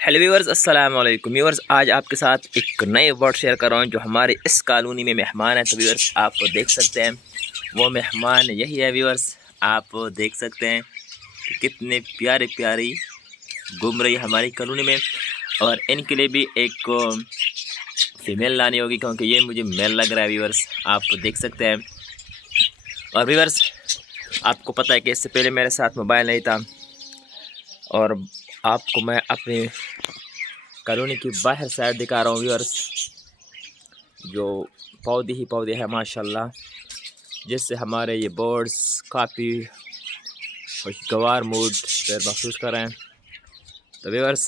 Hello viewers, अस्सलाम वालेकुम viewers. आज आपके साथ एक नए वर्ड शेयर कर रहा हूँ जो हमारे इस कॉलोनी में मेहमान है। तो व्यूअर्स आप देख सकते हैं वो मेहमान यही है। व्यूअर्स आप देख सकते हैं कि कितने प्यारे प्यारी घूम रही हमारी कॉलोनी में, और इनके लिए भी एक फीमेल लानी होगी क्योंकि ये मुझे मेल लग रहा है। व्यूअर्स आप देख सकते हैं। और व्यूअर्स आपको पता है कि इससे पहले मेरे साथ मोबाइल नहीं था, और आपको मैं अपनी कॉलोनी की बाहर साइड दिखा रहा हूँ व्यूअर्स, जो पौधे ही पौधे हैं माशाल्लाह, जिससे हमारे ये बर्ड्स काफ़ी खुशगवार मूड पर महसूस कर रहे हैं। तो व्यूअर्स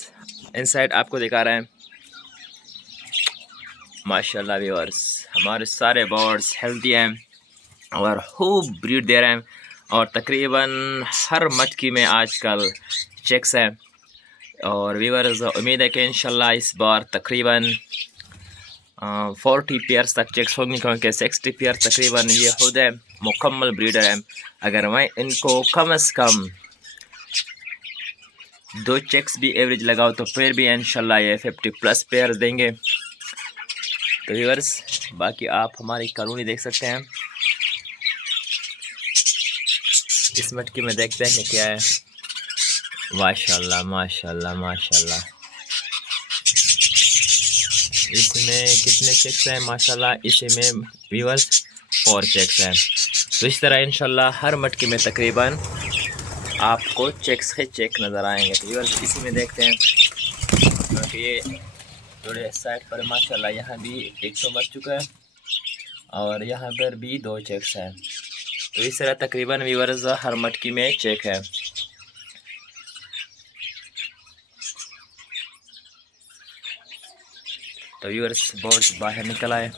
इनसाइड आपको दिखा रहे हैं माशाल्लाह। व्यूअर्स हमारे सारे बर्ड्स हेल्दी हैं और खूब ब्रीड दे रहे हैं, और तकरीबन हर मटकी में आजकल चेक्स हैं। और व्यूअर्स उम्मीद है कि इंशाल्लाह इस बार तकरीबन 40 पेयर्स तक चेक्स होंगे, क्योंकि 60 पेयर तकरीबन ये खुद है मुकम्मल ब्रीडर है। अगर मैं इनको कम से कम 2 चेक्स भी एवरेज लगाओ तो फिर भी इंशाल्लाह ये 50+ पेयर देंगे। तो व्यूअर्स बाकी आप हमारी कॉलोनी देख सकते हैं। इस मटकी में देखते हैं कि क्या है। माशाल्लाह माशाल्लाह माशाल्लाह, इसमें कितने चेक्स हैं माशाल्लाह। इसमें व्यूअर्स 4 चेक्स हैं। तो इस तरह इंशाल्लाह हर मटकी में तकरीबन आपको चेक्स के चेक नज़र आएंगे। तो व्यूअर्स इसी में देखते हैं, क्योंकि ये थोड़े साइड पर माशाल्लाह यहाँ भी एक तो मर चुका है और यहाँ पर भी 2 चेक्स हैं। तो इस तरह तकरीबन व्यूअर्स हर मटकी में चेक है। तो व्यूअर्स बर्ड्स बाहर निकल आए।